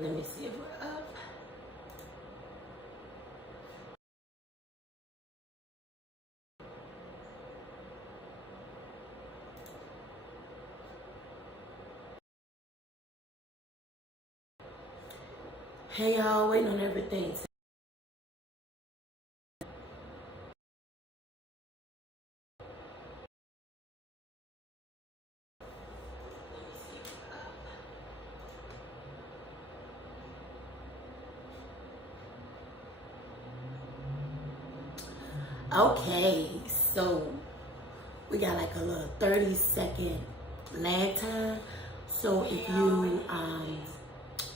Let me see if we're up. Hey y'all, waiting on everything. Okay, so we got like a little 30-second lag time. So if you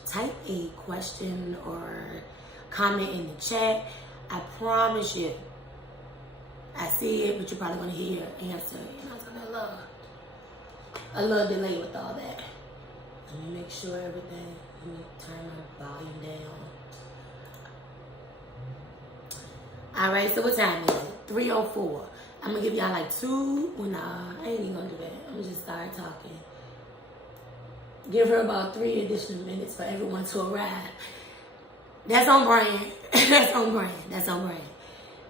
type a question or comment in the chat, I promise you, I see it, but you're probably gonna hear your answer. You know, it's gonna be a little delay with all that. Let me make sure everything. Let me turn my volume down. All right, so what time is it? 3:04. I'm gonna give y'all like two. Well, nah, I ain't even gonna do that. I'm gonna just start talking. Give her about 3 additional minutes for everyone to arrive. That's on brand. That's on brand. That's on brand.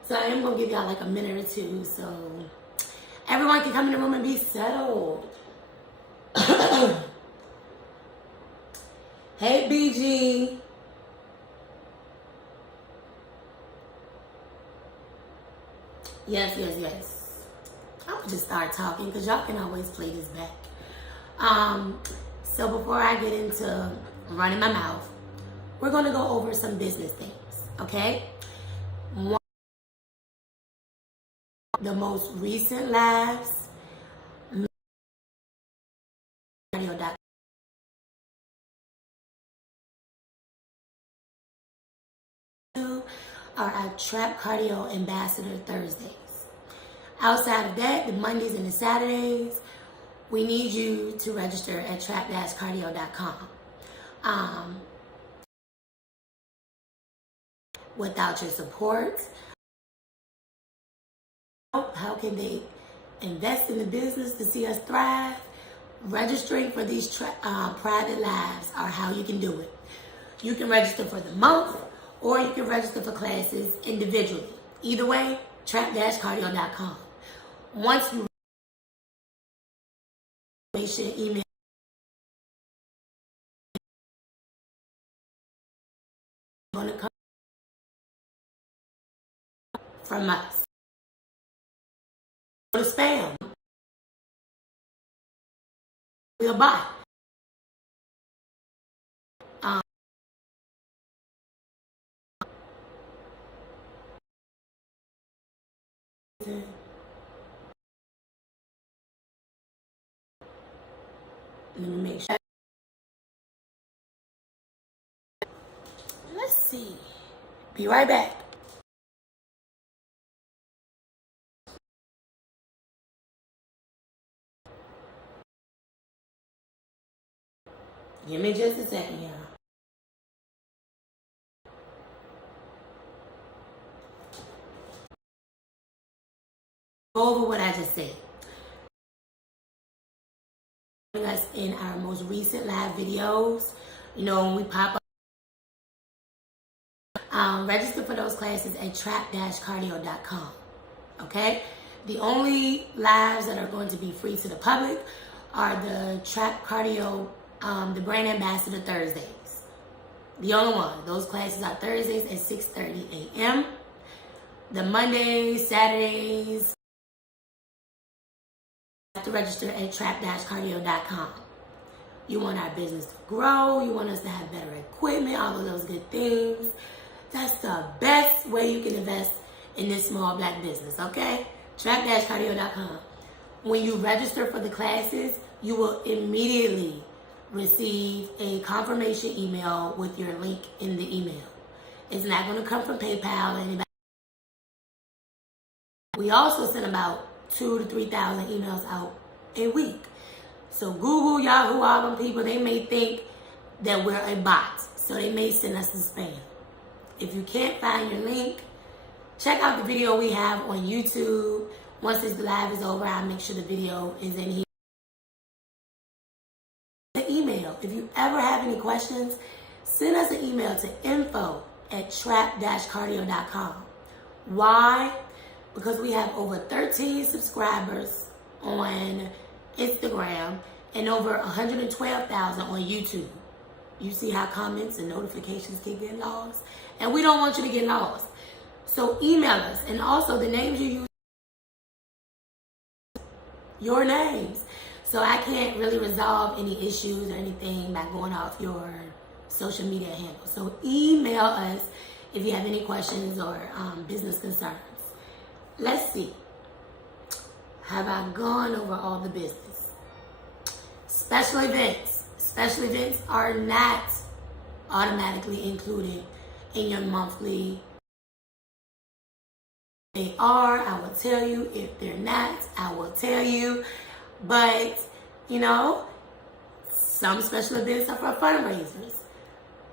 So I am gonna give y'all like a minute or two so everyone can come in the room and be settled. Hey, BG. Yes. I'm gonna just start talking because y'all can always play this back. So before I get into running my mouth, we're gonna go over some business things, okay? The most recent lives are our Trap Cardio Ambassador Thursdays. Outside of that, the Mondays and the Saturdays, we need you to register at trap-cardio.com. Without your support, how can they invest in the business to see us thrive? Registering for these private lives are how you can do it. You can register for the month, or you can register for classes individually. Either way, trap-cardio.com. Once you email going to come from us. Go to spam. We'll buy. Let me make sure. Let's see. Be right back. Give me just a second, y'all. Go over what I just said. Us in our most recent live videos, you know, when we pop up, register for those classes at trap-cardio.com. Okay, the only lives that are going to be free to the public are the Trap Cardio, the Brand Ambassador Thursdays. The only one. Those classes are Thursdays at 6:30 a.m. The Mondays, Saturdays, to register at trap-cardio.com. You want our business to grow, you want us to have better equipment, all of those good things. That's the best way you can invest in this small black business, okay? Trap-cardio.com. When you register for the classes, you will immediately receive a confirmation email with your link in the email. It's not going to come from PayPal or anybody. We also send about 2,000 to 3,000 emails out a week. So Google, Yahoo, all them people, they may think that we're a bot. So they may send us the spam. If you can't find your link, check out the video we have on YouTube. Once this live is over, I'll make sure the video is in here. The email. If you ever have any questions, send us an email to info@trap-cardio.com. Why? Because we have over 13 subscribers on Instagram and over 112,000 on YouTube. You see how comments and notifications keep getting lost? And we don't want you to get lost. So email us. And also the names you use, your names. So I can't really resolve any issues or anything by going off your social media handle. So email us if you have any questions or business concerns. Let's see. Have I gone over all the business? Special events. Special events are not automatically included in your monthly. They are, I will tell you. If they're not, I will tell you. But, you know, some special events are for fundraisers.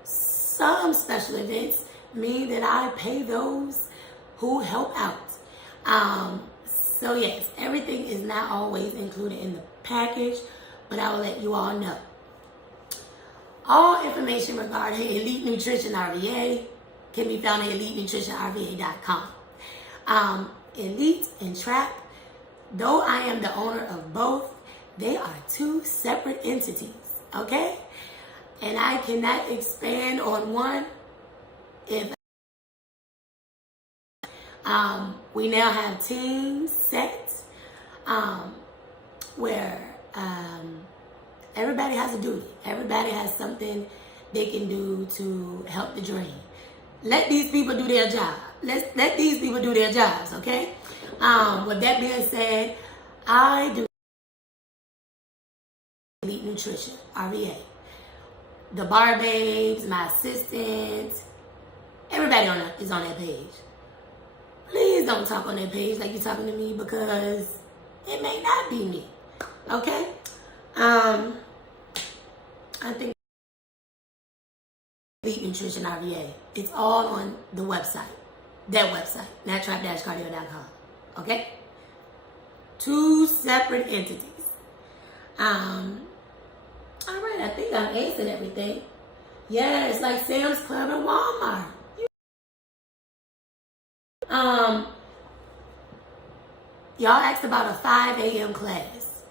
Some special events mean that I pay those who help out. So yes, everything is not always included in the package, but I will let you all know. All information regarding Elite Nutrition RVA can be found at elitenutritionrva.com. Elite and Trap, though I am the owner of both, they are two separate entities, okay? And I cannot expand on one if we now have teams set where everybody has a duty. Everybody has something they can do to help the dream. Let these people do their job. Let these people do their jobs, okay? With that being said, I do Elite Nutrition, RVA. The bar babes, my assistants, everybody is on that page. Please don't talk on that page like you're talking to me, because it may not be me, okay? I think Elite Nutrition RVA. It's all on the website. That website, trap-cardio.com. Okay? Two separate entities. All right, I think I've answered everything. Yeah, it's like Sam's Club and Walmart. Y'all asked about a 5 a.m. class.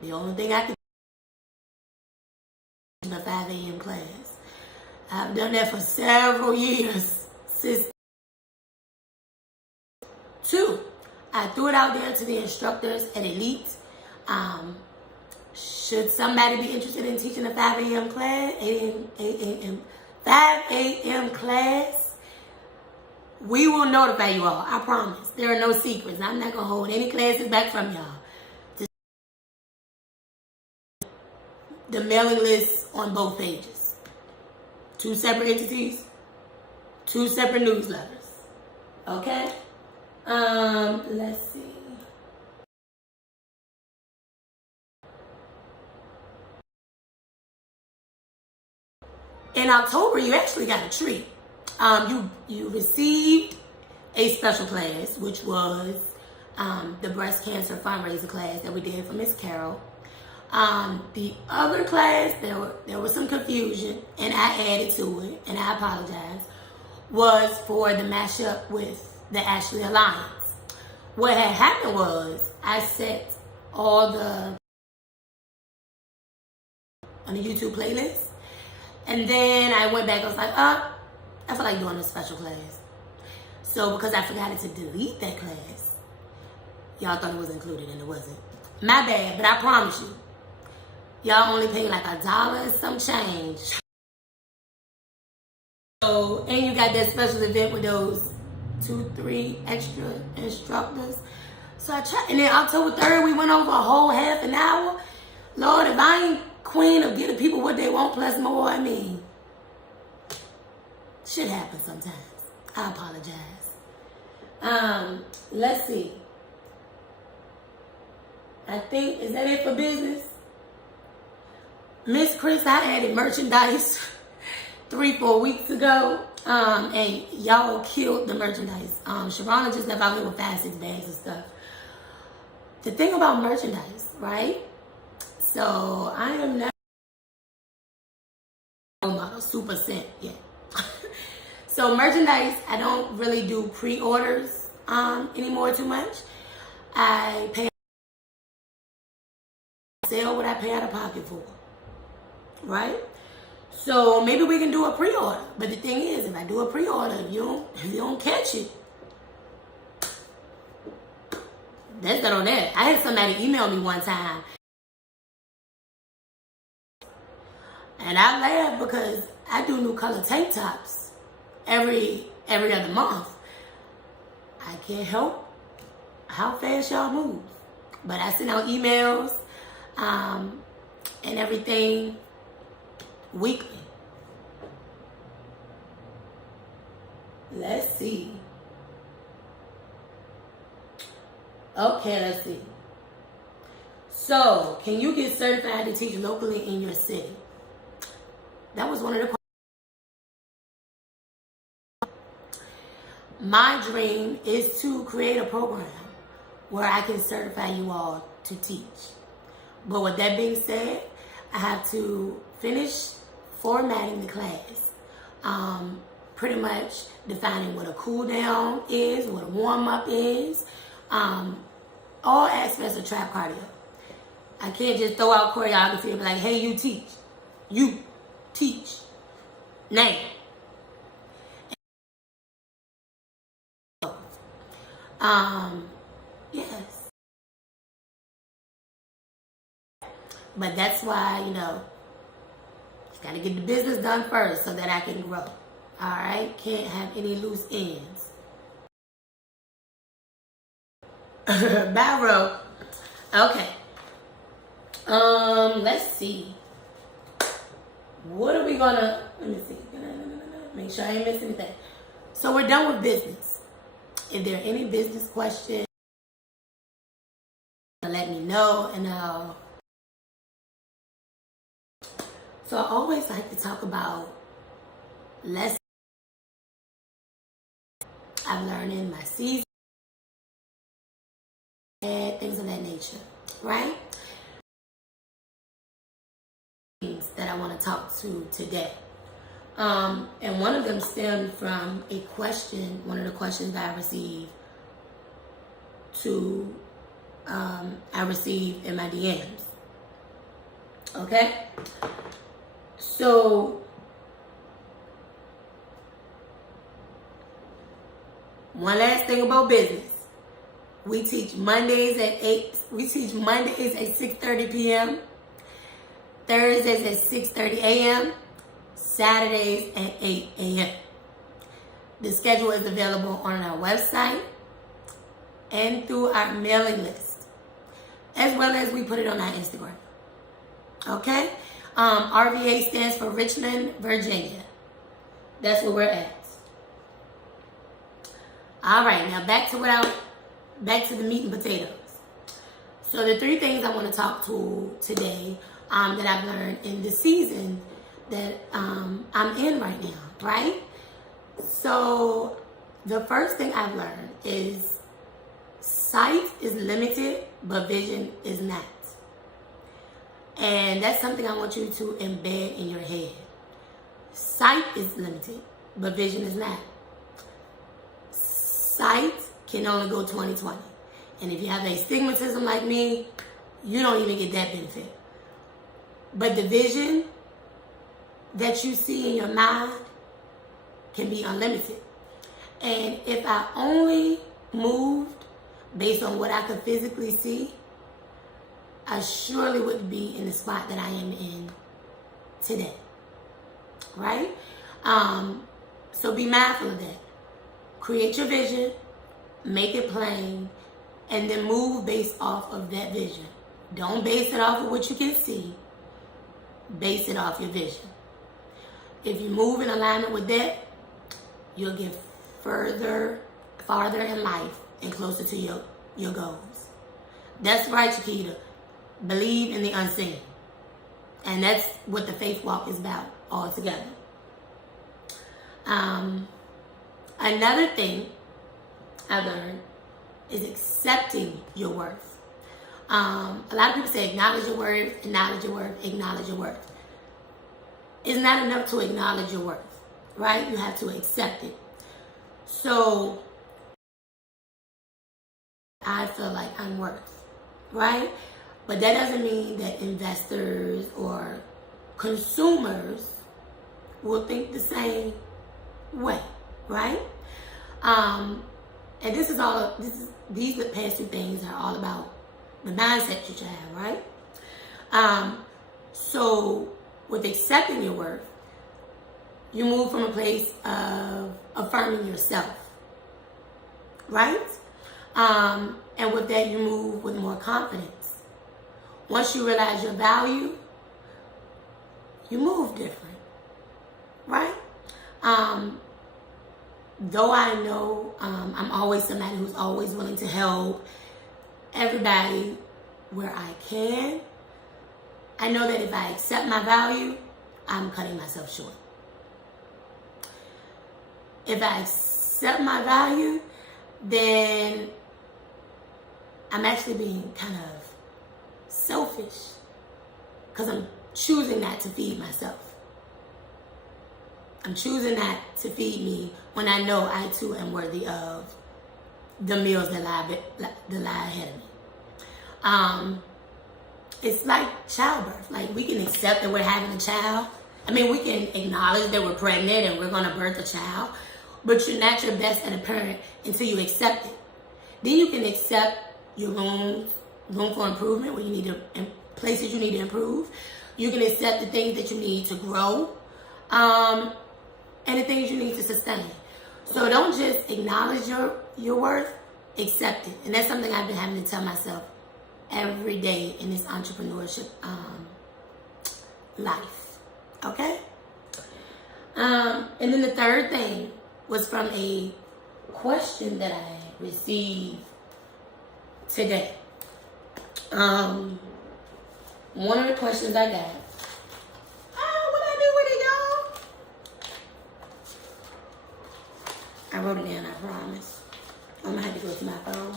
The only thing I can do is a 5 a.m. class. I've done that for several years. Since 2, I threw it out there to the instructors at Elite. Should somebody be interested in teaching a 5 a.m. class, 5 a.m. class, we will notify you all. I promise. There are no secrets. I'm not going to hold any classes back from y'all. The mailing list on both pages. 2 separate entities, 2 separate newsletters. Okay? Let's see. In October, you actually got a treat. You received a special class, which was the breast cancer fundraiser class that we did for Miss Carol. The other class, there was some confusion, and I added to it, and I apologize, was for the mashup with the Ashley Alliance. What had happened was I set all on the YouTube playlist, and then I went back. I was like, I feel like doing a special class. So because I forgot to delete that class, y'all thought it was included, and it wasn't. My bad, but I promise you, y'all only pay like $1 and some change. So, and you got that special event with those 2-3 extra instructors. So I tried, and then October 3rd, we went over a whole half an hour. Lord, if I ain't queen of giving people what they want plus more, I mean, shit happens sometimes. I apologize. Let's see. I think, is that it for business? Miss Chris, I added merchandise 3-4 weeks ago, and y'all killed the merchandise. Sharona just left out here with 5-6 bags of stuff. The thing about merchandise, right? So I am not a role model. super cent yet. So merchandise, I don't really do pre-orders anymore too much. I pay sell what I pay out of pocket for, right? So maybe we can do a pre-order. But the thing is, if I do a pre-order, if you don't catch it, that's that on that. I had somebody email me one time, and I laughed because I do new color tank tops every other month. I can't help how fast y'all move, but I send out emails and everything weekly. Let's see. Okay, let's see. So, can you get certified to teach locally in your city? That was one of the questions. My dream is to create a program where I can certify you all to teach. But with that being said, I have to finish formatting the class. Pretty much defining what a cool down is, what a warm up is, all aspects of trap cardio. I can't just throw out choreography and be like, hey, you teach. You teach. Now. Yes. But that's why, you gotta get the business done first so that I can grow. All right? Can't have any loose ends. Bye, bro. Okay. Let's see. What are we gonna, let me see. Make sure I ain't missing anything. So we're done with business. If there are any business questions, let me know and I'll. So I always like to talk about lessons I've learned in my season and things of that nature, right? Things that I want to talk to today. And one of them stemmed from a question, one of the questions that I received in my DMs. Okay? So, one last thing about business. We teach Mondays at 6:30 p.m. Thursdays at 6:30 a.m. Saturdays at 8 a.m. The schedule is available on our website and through our mailing list, as well as we put it on our Instagram. Okay? RVA stands for Richmond, Virginia. That's where we're at. All right, now back to the meat and potatoes. So the three things I want to talk to today that I've learned in the season that I'm in right now, right? So the first thing I've learned is sight is limited, but vision is not. And that's something I want you to embed in your head. Sight is limited, but vision is not. Sight can only go 20/20. And if you have astigmatism like me, you don't even get that benefit. But the vision that you see in your mind can be unlimited. And if I only moved based on what I could physically see, I surely wouldn't be in the spot that I am in today. Right? So be mindful of that. Create your vision, make it plain, and then move based off of that vision. Don't base it off of what you can see. Base it off your vision. If you move in alignment with that, you'll get farther in life and closer to your goals. That's right, Chiquita. Believe in the unseen. And that's what the faith walk is about altogether. Another thing I learned is accepting your worth. A lot of people say acknowledge your worth, acknowledge your worth, acknowledge your worth. it's not enough to acknowledge your worth, right? You have to accept it. So I feel like I'm worth, right? But that doesn't mean that investors or consumers will think the same way, right? And these past two things are all about the mindset you should have, right? So with accepting your worth, you move from a place of affirming yourself, right? And with that, you move with more confidence. Once you realize your value, you move different, right? Though I know I'm always somebody who's always willing to help everybody where I can, I know that if I accept my value, I'm cutting myself short. If I accept my value, then I'm actually being kind of selfish because I'm choosing not to feed myself. I'm choosing not to feed me when I know I too am worthy of the meals that lie ahead of me. It's like childbirth. Like, we can accept that we're having a child. I mean, we can acknowledge that we're pregnant and we're going to birth a child, but you're not your best as a parent until you accept it. Then you can accept your room for improvement, where you need to, places you need to improve. You can accept the things that you need to grow, and the things you need to sustain. So don't just acknowledge your worth, accept it. And that's something I've been having to tell myself every day in this entrepreneurship life. Okay? And then the third thing was from a question that I received today. One of the questions I got, what I do with it, y'all? I wrote it down, I promise. I'm gonna have to go to my phone.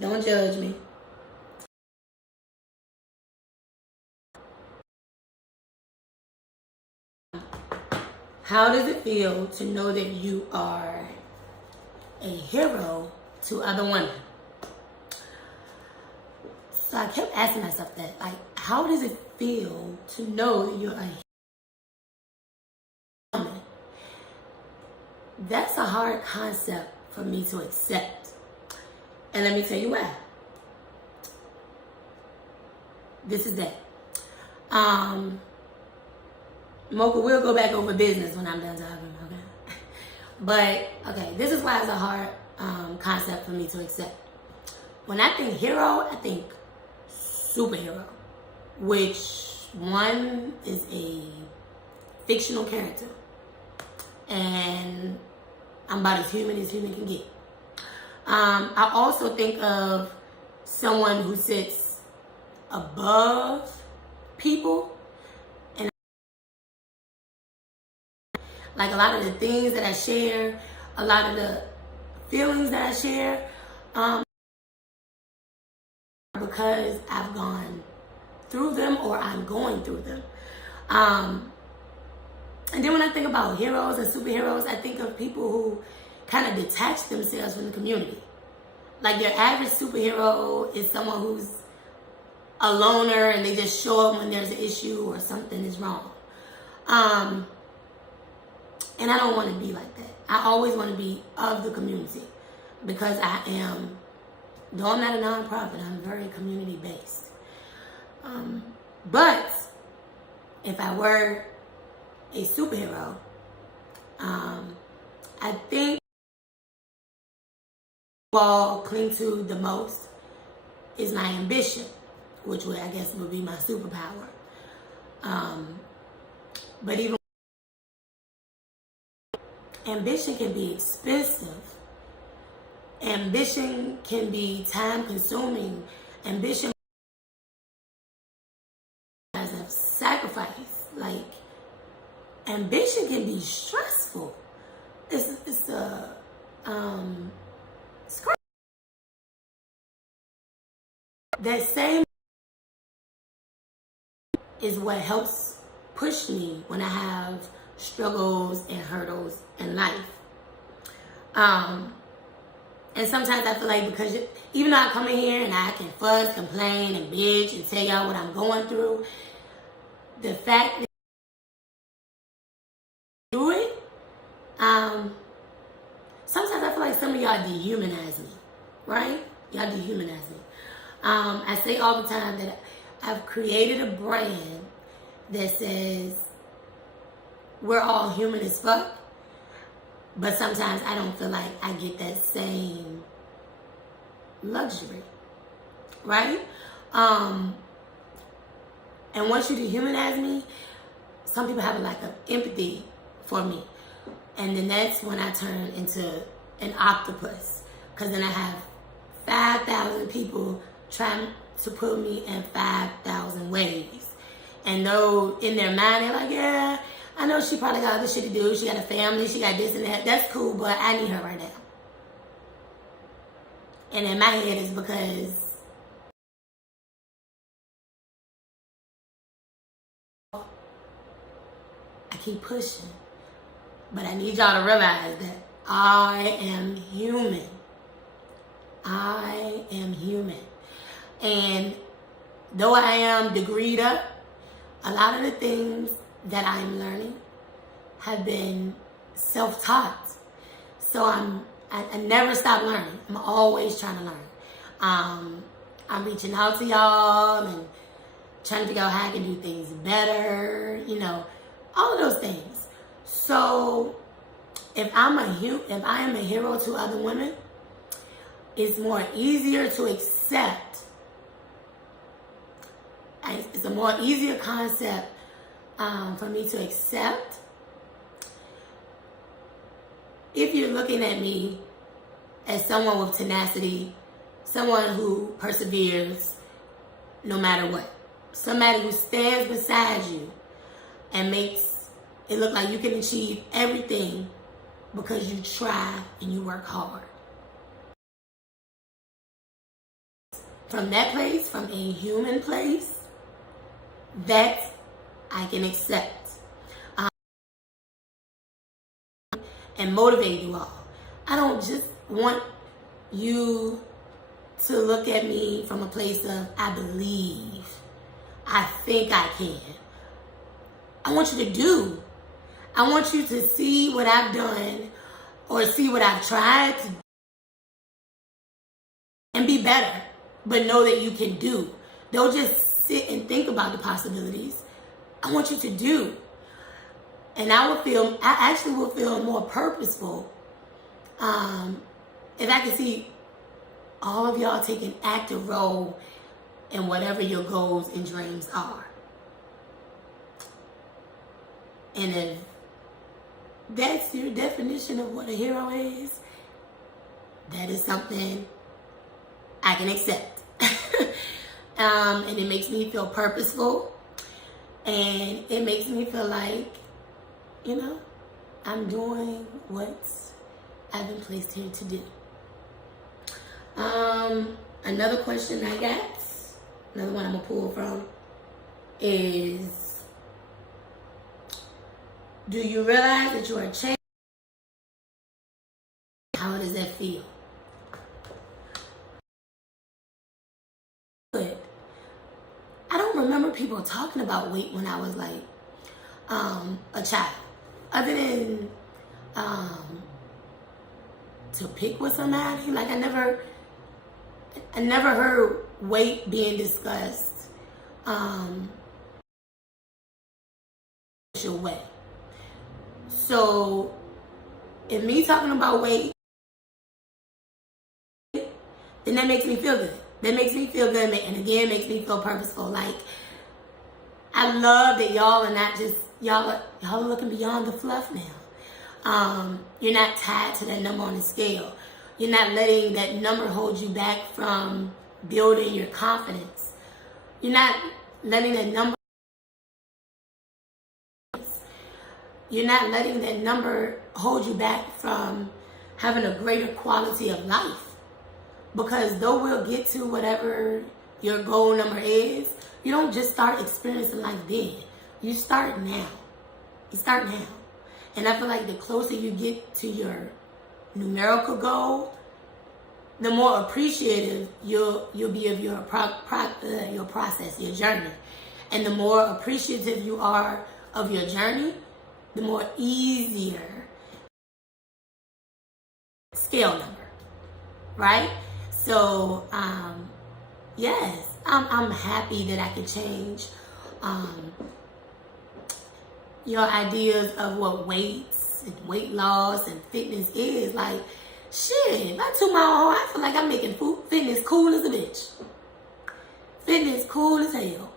Don't judge me. How does it feel to know that you are a hero to other women? So I kept asking myself that, like, how does it feel to know that you're a woman? That's a hard concept for me to accept. And let me tell you why. This is that. Mocha, we'll go back over business when I'm done talking, okay? But, okay, this is why it's a hard concept for me to accept. When I think hero, I think superhero, which one is a fictional character. And I'm about as human can get. I also think of someone who sits above people. And like, a lot of the things that I share, a lot of the feelings that I share, because I've gone through them or I'm going through them. And then when I think about heroes and superheroes, I think of people who kind of detach themselves from the community. Like, your average superhero is someone who's a loner and they just show up when there's an issue or something is wrong. And I don't want to be like that. I always want to be of the community, because I am, though I'm not a nonprofit, I'm very community based. But if I were a superhero, I think what I'll cling to the most is my ambition, which I guess would be my superpower. But even ambition can be expensive. Ambition can be time consuming. Ambition as a sacrifice. Like, ambition can be stressful. It's that same is what helps push me when I have struggles and hurdles in life. And sometimes I feel like because even though I come in here and I can fuss, complain, and bitch and tell y'all what I'm going through, the fact that I do it, sometimes I feel like some of y'all dehumanize me, right? Y'all dehumanize me. I say all the time that I've created a brand that says we're all human as fuck, but sometimes I don't feel like I get that same luxury, right? And once you dehumanize me, some people have like an empathy for me. And then that's when I turn into an octopus. Because then I have 5,000 people trying to put me in 5,000 ways. And though in their mind, they're like, yeah, I know she probably got other shit to do. She got a family. She got this and that. That's cool, but I need her right now. And in my head, it's because I keep pushing. But I need y'all to realize that I am human. I am human. And though I am degreed up, a lot of the things that I'm learning have been self-taught. So I never stop learning. I'm always trying to learn. I'm reaching out to y'all and trying to figure out how I can do things better, you know, all of those things. So if I am a hero to other women, it's more easier to accept. It's a more easier concept for me to accept if you're looking at me as someone with tenacity, someone who perseveres no matter what, somebody who stands beside you and makes it look like you can achieve everything because you try and you work hard. From that place, from a human place, that I can accept and motivate you all. I don't just want you to look at me from a place of I believe, I think I can. I want you to do. I want you to see what I've done or see what I've tried to do and be better, but know that you can do. Don't just sit and think about the possibilities. I want you to do. And I actually will feel more purposeful if I can see all of y'all take an active role in whatever your goals and dreams are. And if that's your definition of what a hero is, that is something I can accept. And it makes me feel purposeful. And it makes me feel like, you know, I'm doing what I've been placed here to do. Another question I got, another one I'm going to pull from, is, do you realize that you are changing? How does that feel? Good. I don't remember people talking about weight when I was like a child. Other than to pick with somebody, like I never heard weight being discussed your way. So if me talking about weight, then that makes me feel good. That makes me feel good, and again, makes me feel purposeful. Like, I love that y'all are not just, y'all are looking beyond the fluff now. You're not tied to that number on the scale. You're not letting that number hold you back from building your confidence. You're not letting that number hold you back from having a greater quality of life. Because though we'll get to whatever your goal number is, you don't just start experiencing life then. you start now. You start now. And I feel like the closer you get to your numerical goal, the more appreciative you'll be of your process, your journey. And the more appreciative you are of your journey, the more easier scale number, right? So, yes, I'm happy that I can change your ideas of what weights and weight loss and fitness is. Like, shit, by 2 mile home, I feel like I'm making fitness cool as a bitch. Fitness cool as hell.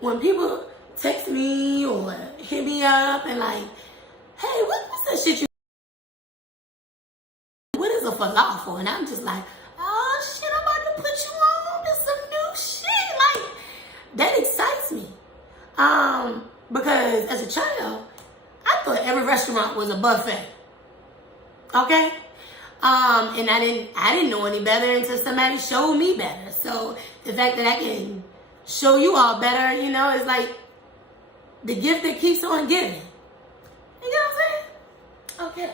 When people text me or hit me up and like, hey, what's that shit you, what is a falafel? And I'm just like, oh shit, I'm about to put you on to some new shit. Like, that excites me. Because as a child, I thought every restaurant was a buffet. Okay? And I didn't know any better until somebody showed me better. So the fact that I can show you all better, you know, is like the gift that keeps on giving. You know what I'm saying? Okay.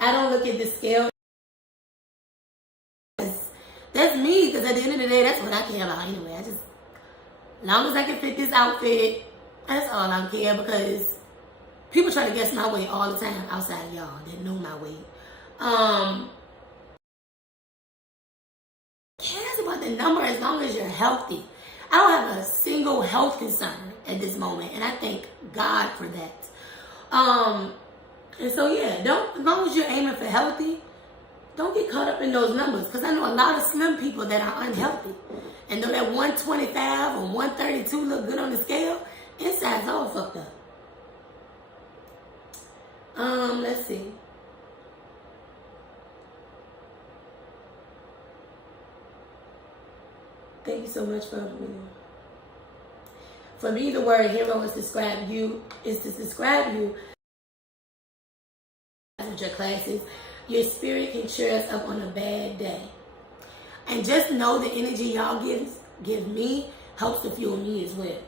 I don't look at the scale. That's me, because at the end of the day, that's what I care about anyway. As long as I can fit this outfit, that's all I care, because people try to guess my weight all the time outside of y'all that know my weight. Cares about the number as long as you're healthy. I don't have a single health concern at this moment, and I thank God for that. And so yeah, as long as you're aiming for healthy, don't get caught up in those numbers, because I know a lot of slim people that are unhealthy. And though that 125 or 132 look good on the scale, inside's all fucked up. Let's see. Thank you so much for me. For me, the word hero is to describe you with your classes. Your spirit can cheer us up on a bad day. And just know the energy y'all give me helps to fuel me as well.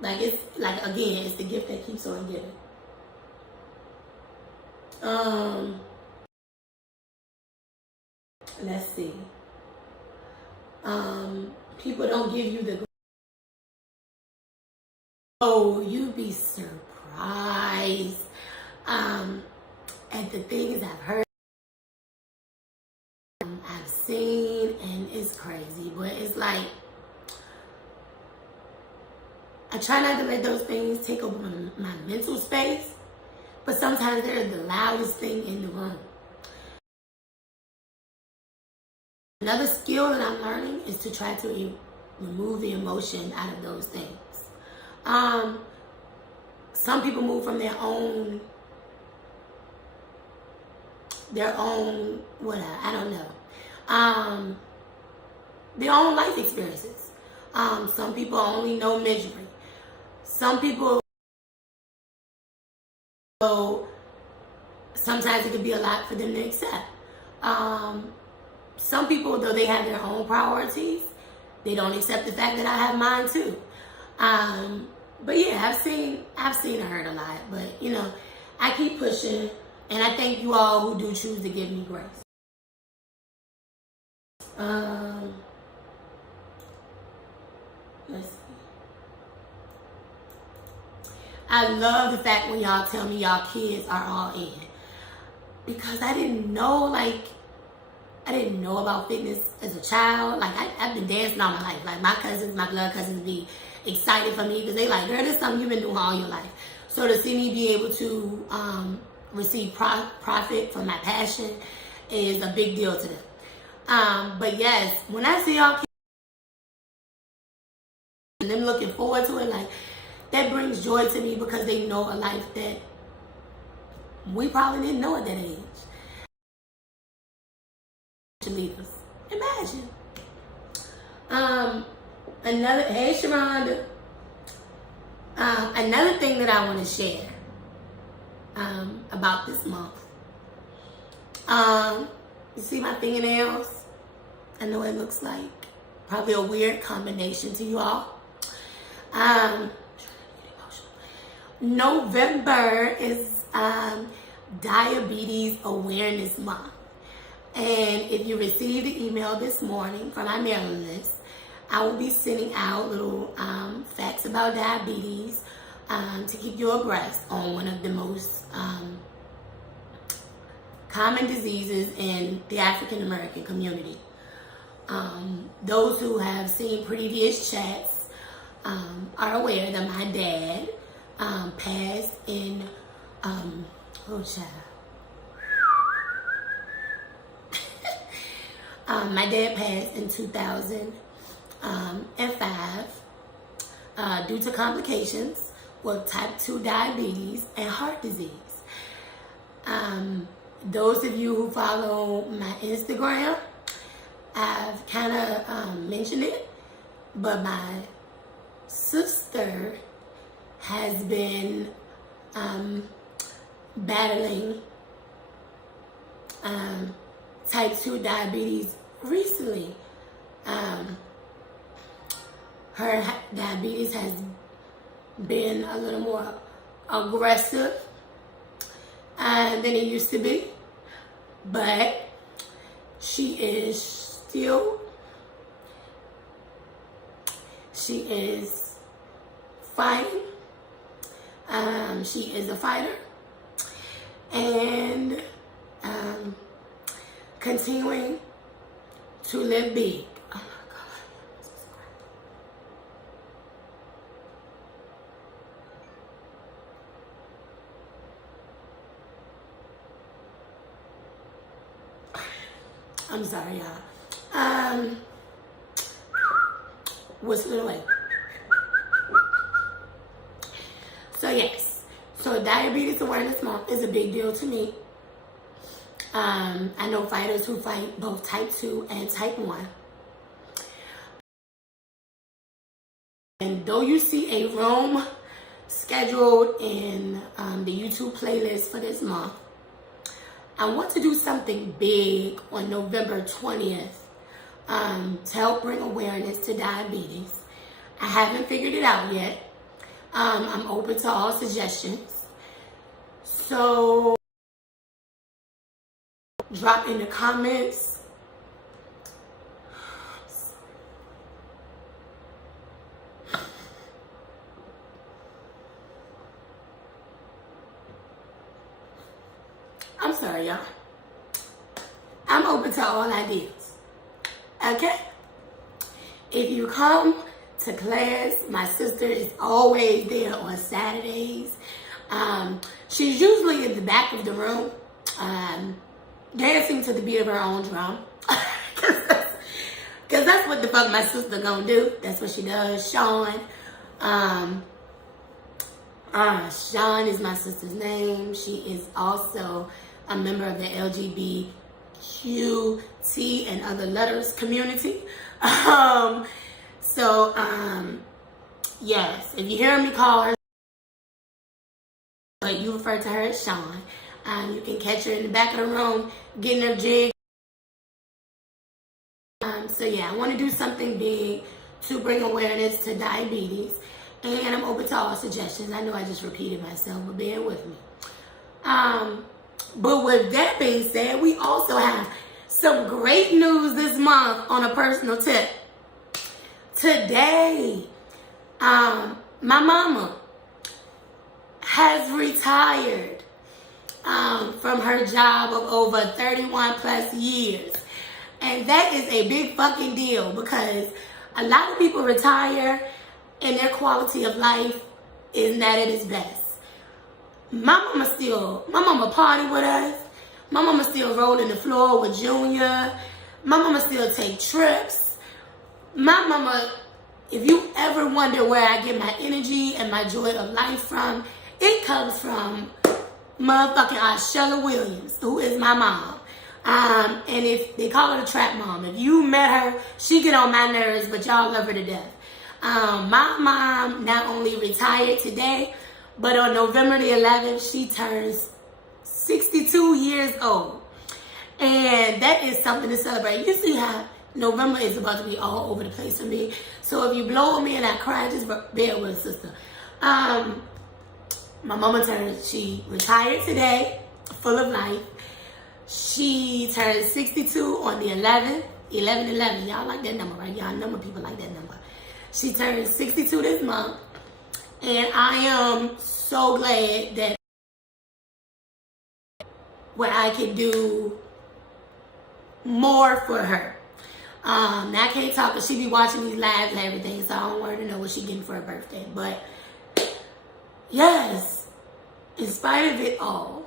Like, it's like, again, it's the gift that keeps on giving. Let's see. People don't give you the, oh, you'd be surprised at the things I've heard, I've seen, and it's crazy. But it's like, I try not to let those things take over my mental space, but sometimes they're the loudest thing in the room. Another skill that I'm learning is to try to remove the emotion out of those things. Some people move from their own, whatever, I don't know. Their own life experiences. Some people only know misery. Some people, so sometimes it can be a lot for them to accept. Some people, though they have their own priorities, they don't accept the fact that I have mine too. But yeah, I've seen it hurt a lot. But you know, I keep pushing, and I thank you all who do choose to give me grace. Let's see. I love the fact when y'all tell me y'all kids are all in, because I didn't know about fitness as a child. Like, I've been dancing all my life. Like, my blood cousins be excited for me because they like, girl, this is something you've been doing all your life. So to see me be able to receive profit from my passion is a big deal to them. But yes, when I see y'all kids and them looking forward to it, like, that brings joy to me, because they know a life that we probably didn't know at that age. Leaders. Imagine. Hey Sharonda. Another thing that I want to share about this month. You see my fingernails? I know it looks like probably a weird combination to you all. November is Diabetes Awareness Month. And if you received the email this morning from my mailing list, I will be sending out little facts about diabetes to keep you abreast on one of the most common diseases in the African American community. Those who have seen previous chats are aware that my dad passed in, my dad passed in 2005 due to complications with type 2 diabetes and heart disease. Those of you who follow my Instagram, I've kind of mentioned it, but my sister has been battling type 2 diabetes recently. Her diabetes has been a little more aggressive than it used to be, but she is fighting. She is a fighter and continuing to live big. Oh my God. I'm sorry, y'all. Whistle it away. So yes, so Diabetes Awareness Month is a big deal to me. I know fighters who fight both type 2 and type 1. And though you see a room scheduled in the YouTube playlist for this month, I want to do something big on November 20th to help bring awareness to diabetes. I haven't figured it out yet. I'm open to all suggestions. So drop in the comments. I'm sorry, y'all. I'm open to all ideas. Okay? If you come to class, my sister is always there on Saturdays. She's usually in the back of the room, dancing to the beat of her own drum. Cause that's what the fuck my sister gonna do. That's what she does. Sean is my sister's name. She is also a member of the LGBTQT and other letters community. Yes, if you hear me call her, but you refer to her as Sean, you can catch her in the back of the room getting her jig. So yeah, I want to do something big to bring awareness to diabetes, and I'm open to all suggestions. I know I just repeated myself, but bear with me. But with that being said, we also have some great news this month on a personal tip. Today, my mama has retired from her job of over 31 plus years. And that is a big fucking deal because a lot of people retire and their quality of life is not at its best. My mama party with us. My mama still rolling the floor with Junior. My mama still take trips. My mama, if you ever wonder where I get my energy and my joy of life from, it comes from motherfucking Ashella Williams, who is my mom. And if they call her the trap mom, if you met her, she get on my nerves, but y'all love her to death. My mom not only retired today, but on November the 11th, she turns 62 years old. And that is something to celebrate. You see how November is about to be all over the place for me. So if you blow on me and I cry, just bear with sister. My mama she retired today, full of life. She turned 62 on the 11th. 11/11. Y'all like that number, right? Y'all number people like that number. She turned 62 this month. And I am so glad that where I can do more for her. Now I can't talk because she be watching these lives and everything, so I don't want her to know what she getting for her birthday. But yes, in spite of it all,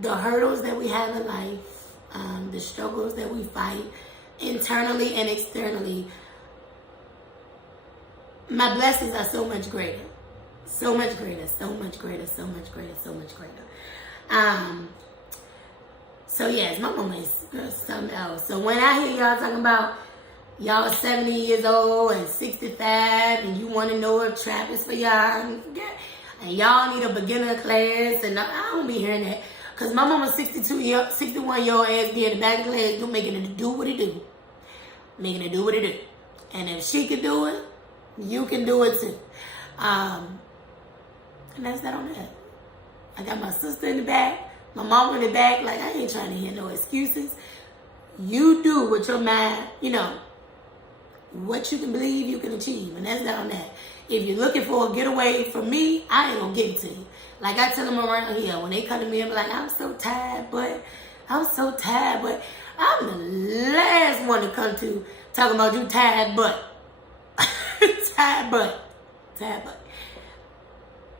the hurdles that we have in life, the struggles that we fight internally and externally, my blessings are so much greater. So much greater, so much greater, so much greater, so much greater. So yes, my mama is something else. So when I hear y'all talking about y'all 70 years old and 65 and you want to know if trap is for y'all, and y'all need a beginner class, and I don't be hearing that. Because my mama's 61-year-old ass be in the back of the class making it do what it do. Making it do what it do. And if she can do it, you can do it too. And that's that on that. I got my sister in the back, my mama in the back. Like, I ain't trying to hear no excuses. You do with your mind, what you can believe you can achieve. And that's that on that. If you're looking for a getaway from me, I ain't gonna give it to you. Like I tell them around here, when they come to me and be like, I'm so tired, but I'm the last one to come to talking about you tired butt. Tired butt.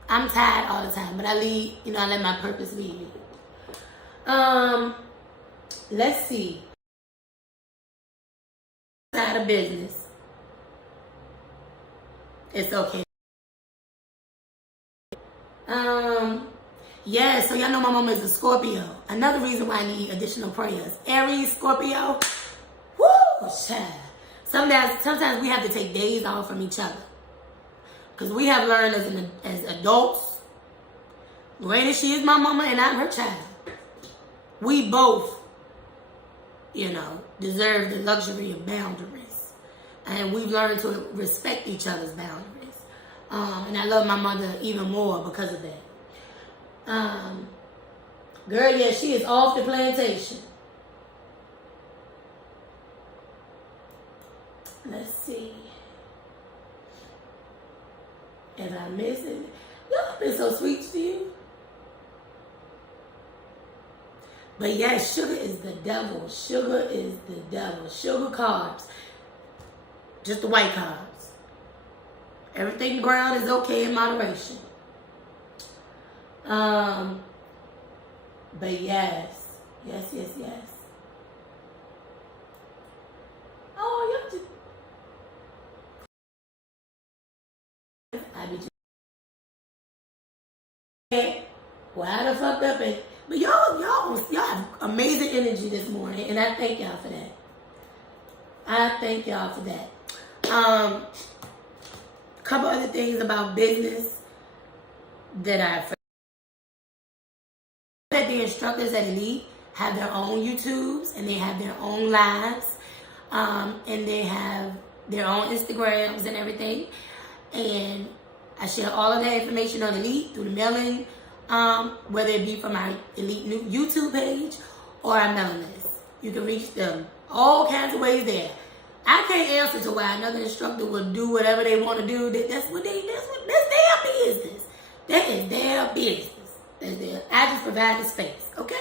I'm tired all the time, but I let my purpose lead me. Let's see. Side of business. It's okay. Yeah, so y'all know my mama is a Scorpio. Another reason why I need additional prayers. Aries, Scorpio. Woo, child. Sometimes we have to take days off from each other. Because we have learned as adults, granted she is my mama and I'm her child, we both, deserve the luxury of boundaries. And we've learned to respect each other's boundaries. And I love my mother even more because of that. Girl, yeah, she is off the plantation. Let's see. If I miss it, y'all been so sweet to you. But yes, sugar is the devil. Sugar is the devil. Sugar carbs. Just the white carbs. Everything brown is okay in moderation. But yes. Oh, y'all just... I be just... Well, I done fucked up it. But y'all have amazing energy this morning, and I thank y'all for that. Couple other things about business that I've heard. That the instructors at Elite have their own YouTubes, and they have their own lives, and they have their own Instagrams and everything. And I share all of that information on Elite through the mailing, whether it be from our Elite new YouTube page or our mailing list. You can reach them all kinds of ways there. I can't answer to why another instructor will do whatever they want to do. That's their business. That is their business. I just provide the space, okay?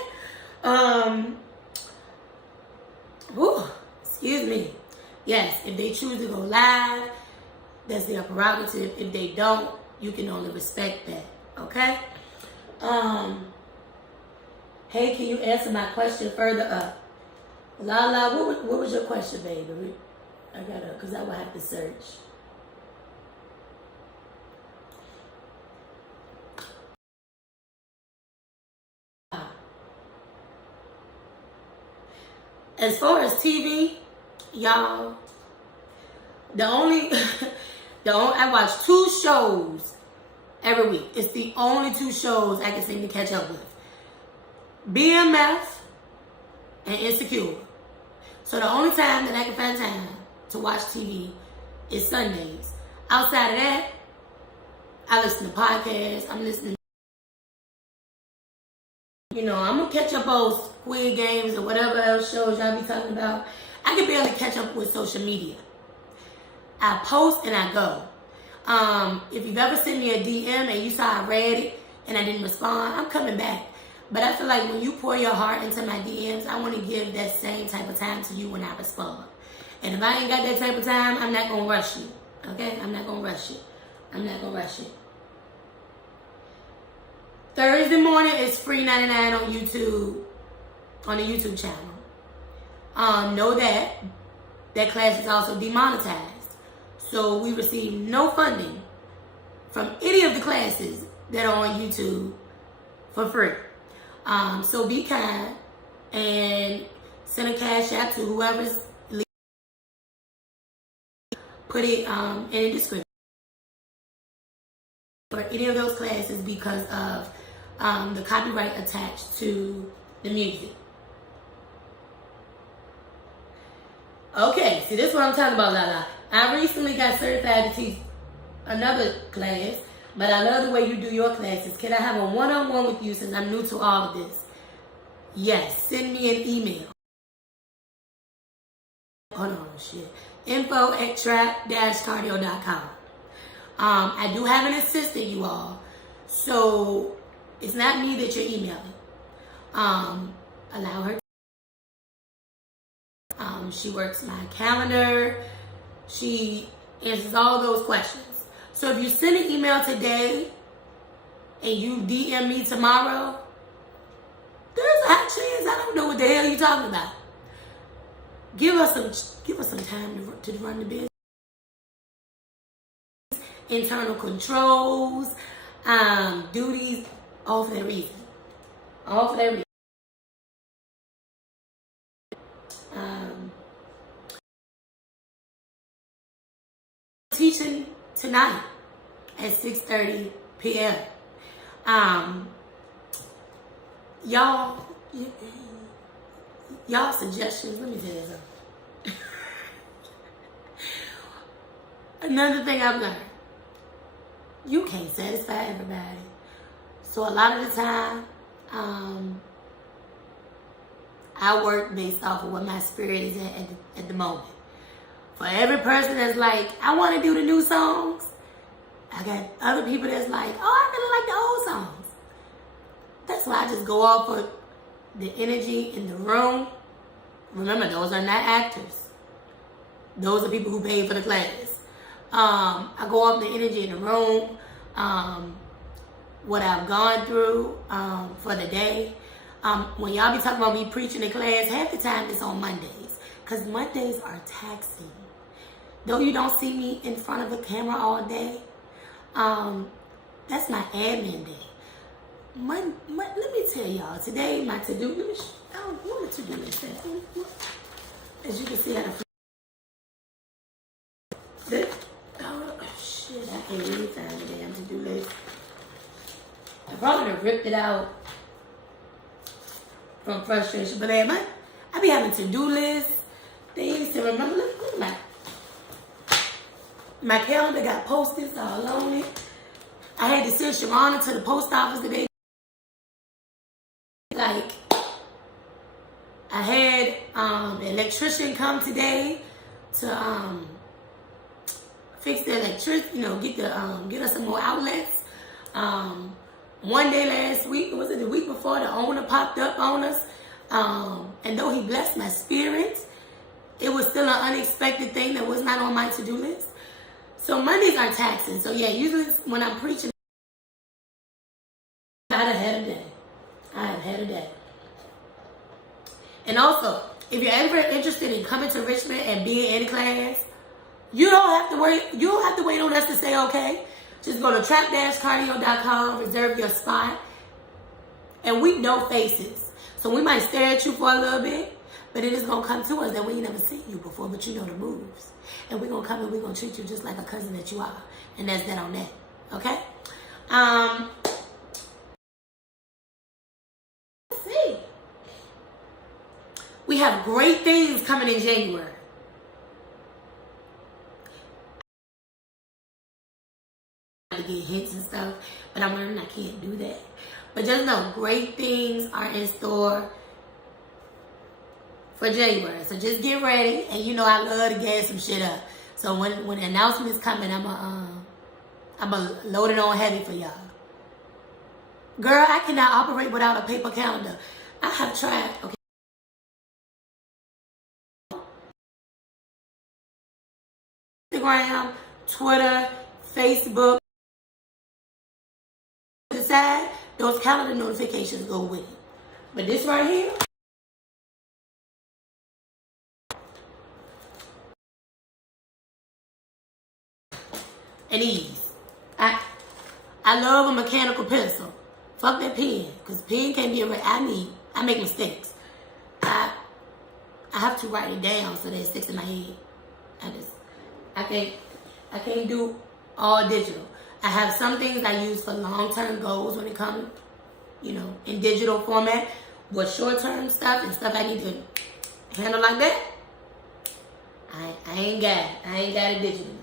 Excuse me. Yes, if they choose to go live, that's their prerogative. If they don't, you can only respect that, okay? Hey, can you answer my question further up? Lala, what was your question, baby? I gotta, because I will have to search. As far as TV, y'all, I watch 2 shows every week. It's the only 2 shows I can seem to catch up with. BMF and insecure. So the only time that I can find time to watch TV is Sundays. Outside of that, I listen to podcasts. I'm listening. You know, I'm going to catch up on Squid Games or whatever else shows y'all be talking about. I can barely catch up with social media. I post and I go. If you've ever sent me a DM and you saw I read it and I didn't respond, I'm coming back. But I feel like when you pour your heart into my DMs, I want to give that same type of time to you when I respond. And if I ain't got that type of time, I'm not going to rush you. Okay? I'm not going to rush you. I'm not going to rush you. Thursday morning is free 99 on YouTube, on the YouTube channel. Know that class is also demonetized. So we receive no funding from any of the classes that are on YouTube for free. So be kind and send a cash app to whoever's leaving. Put it in the description for any of those classes because of the copyright attached to the music. Okay, see, this is what I'm talking about, Lala. I recently got certified to teach another class, but I love the way you do your classes. Can I have a one-on-one with you since I'm new to all of this? Yes, send me an email. Hold on, shit. info@trap-cardio.com. I do have an assistant, you all. So it's not me that you're emailing. Allow her. She works my calendar. She answers all those questions. So if you send an email today and you DM me tomorrow, there's a high chance I don't know what the hell you're talking about. Give us some time to run the business. Internal controls, duties, all for that reason. All for that reason. Teaching tonight at 6:30 p.m. Y'all suggestions, let me tell you something. Another thing I've learned, you can't satisfy everybody. So a lot of the time, I work based off of what my spirit is at the moment. For every person that's like, I want to do the new songs, I got other people that's like, oh, I really like the old songs. That's why I just go off of the energy in the room. Remember, those are not actors. Those are people who paid for the class. I go off the energy in the room, what I've gone through for the day. When y'all be talking about me preaching in class, half the time it's on Mondays. Because Mondays are taxing. Though you don't see me in front of the camera all day, that's my admin day. Let me tell y'all, today my to-do list, I don't want a to-do list. As you can see, I shit, I can't even find the damn to-do list. I probably have ripped it out from frustration, but I be having to-do lists, things to remember. Look at my calendar got Post-its all on it. I had to send Sharona to the post office today. Like, I had the electrician come today to fix the electricity, get us some more outlets. One day last week, was it the week before, the owner popped up on us. And though he blessed my spirit, it was still an unexpected thing that was not on my to-do list. So Mondays are taxing. So yeah, usually when I'm preaching, I've had a day. And also, if you're ever interested in coming to Richmond and being in class, you don't have to wait on us to say okay. Just go to trap-cardio.com, reserve your spot. And we know faces. So we might stare at you for a little bit, but it is going to come to us that we ain't never seen you before, but you know the moves. And we're going to come and we're going to treat you just like a cousin that you are. And that's that on that. Okay? Let's see. have great things coming in January. To get hints and stuff, but I'm learning I can't do that. But just know, great things are in store for January. So just get ready, and you know I love to gas some shit up. So when the announcement's coming, I'ma load it on heavy for y'all. Girl, I cannot operate without a paper calendar. I have tried. Okay. Instagram, Twitter, Facebook. Decide those calendar notifications go with it. But this right here, and ease. I love a mechanical pencil. Fuck that pen, cause pen can't be a. I make mistakes. I have to write it down so that it sticks in my head. I can't do all digital. I have some things I use for long-term goals when it comes, in digital format. But short-term stuff and stuff I need to handle like that, I ain't got it. I ain't got it digitally.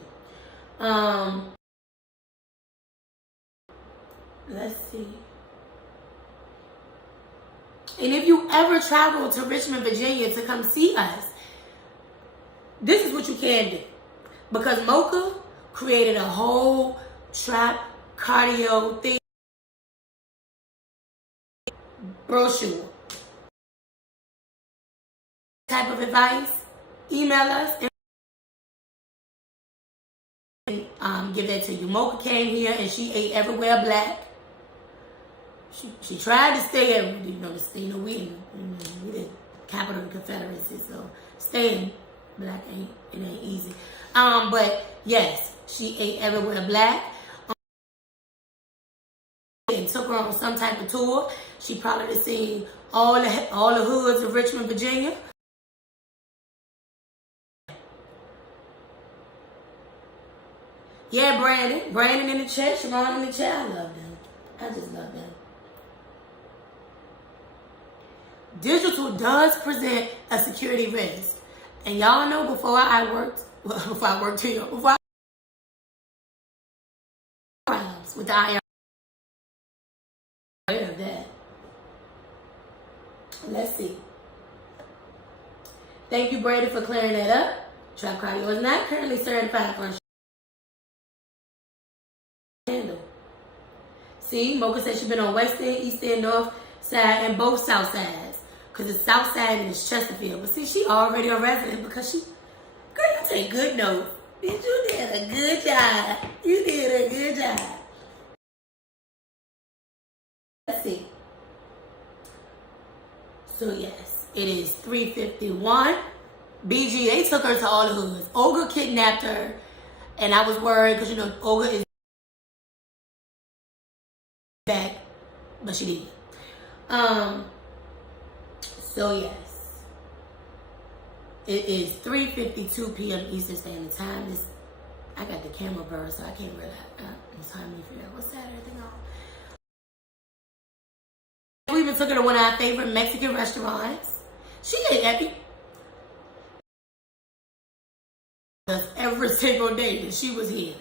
Let's see. And if you ever travel to Richmond, Virginia to come see us, this is what you can do. Because Mocha created a whole trap cardio thing brochure. Type of advice, email us and give that to you. Mocha came here and she ate everywhere black. She tried to stay at, we the capital of the Confederacy, so staying black ain't easy. But yes, she ate everywhere black. And took her on some type of tour. She probably seen all the hoods of Richmond, Virginia. Yeah, Brandon in the chat, Sharon in the chat. I love them. I just love them. Digital does present a security risk. And y'all know before I worked here, before I with the IR, aware of that. Let's see. Thank you, Brady, for clearing that up. Trap cardio is not currently certified for handle. See, Mocha said she's been on West End, East End, North Side, and both South Sides. Because it's South Side and it's Chesterfield. But see, she already a resident because girl, you take good notes. Bitch, you did a good job. You did a good job. Let's see. So yes, it is 3:51. BGA took her to all the hoods. Olga kidnapped her. And I was worried because, Olga is back. But she didn't. So yes, it is 3:52 p.m. Eastern Standard Time. I got the camera blurred, so I can't really time me figure out what side everything on. We even took her to one of our favorite Mexican restaurants. She ate every single day that she was here.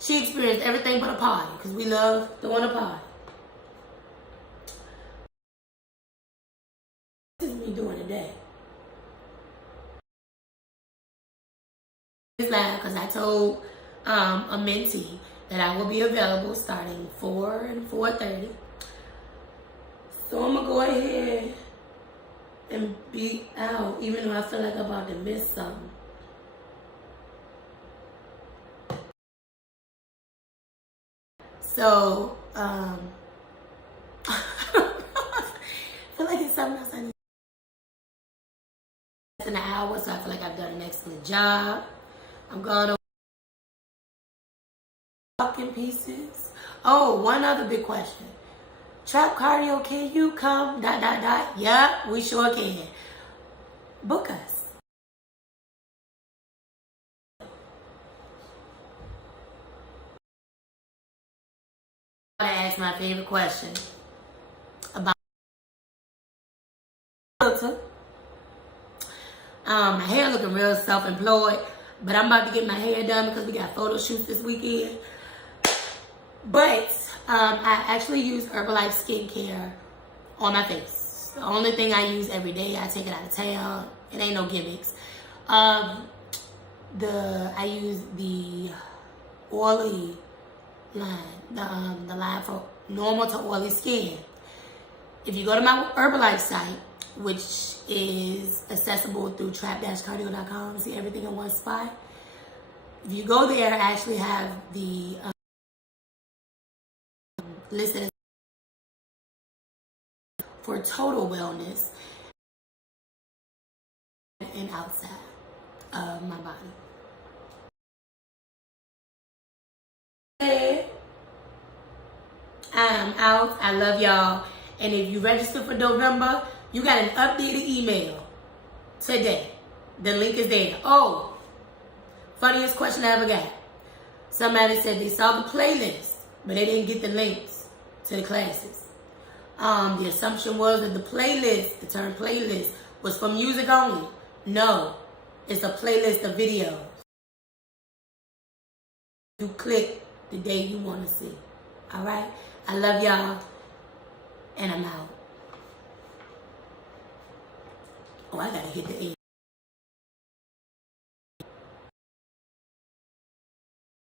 She experienced everything but a party because we love throwing a party. This is me doing today. It's live because I told a mentee that I will be available starting 4 and 4:30. So I'm gonna go ahead and be out, even though I feel like I'm about to miss something. So I feel like it's something else I need. In an hour, so I feel like I've done an excellent job. I'm gonna fucking pieces. Oh, one other big question. Trap cardio, can you come? ... Yeah, we sure can. Book us. I want to ask my favorite question about filter. My hair looking real self-employed, but I'm about to get my hair done because we got photo shoots this weekend. But I actually use Herbalife skincare on my face. The only thing I use every day. I take it out of town. It ain't no gimmicks. I use the oily line, the line for normal to oily skin. If you go to my Herbalife site, which is accessible through trap-cardio.com, see everything in one spot. If you go there, I actually have the listed for total wellness and outside of my body. I'm out. I love y'all. And if you register for November, you got an updated email today. The link is there. Oh, funniest question I ever got. Somebody said they saw the playlist, but they didn't get the links to the classes. The assumption was that the playlist, the term playlist, was for music only. No, it's a playlist of videos. You click the day you want to see. All right? I love y'all, and I'm out. Oh, I gotta hit the end.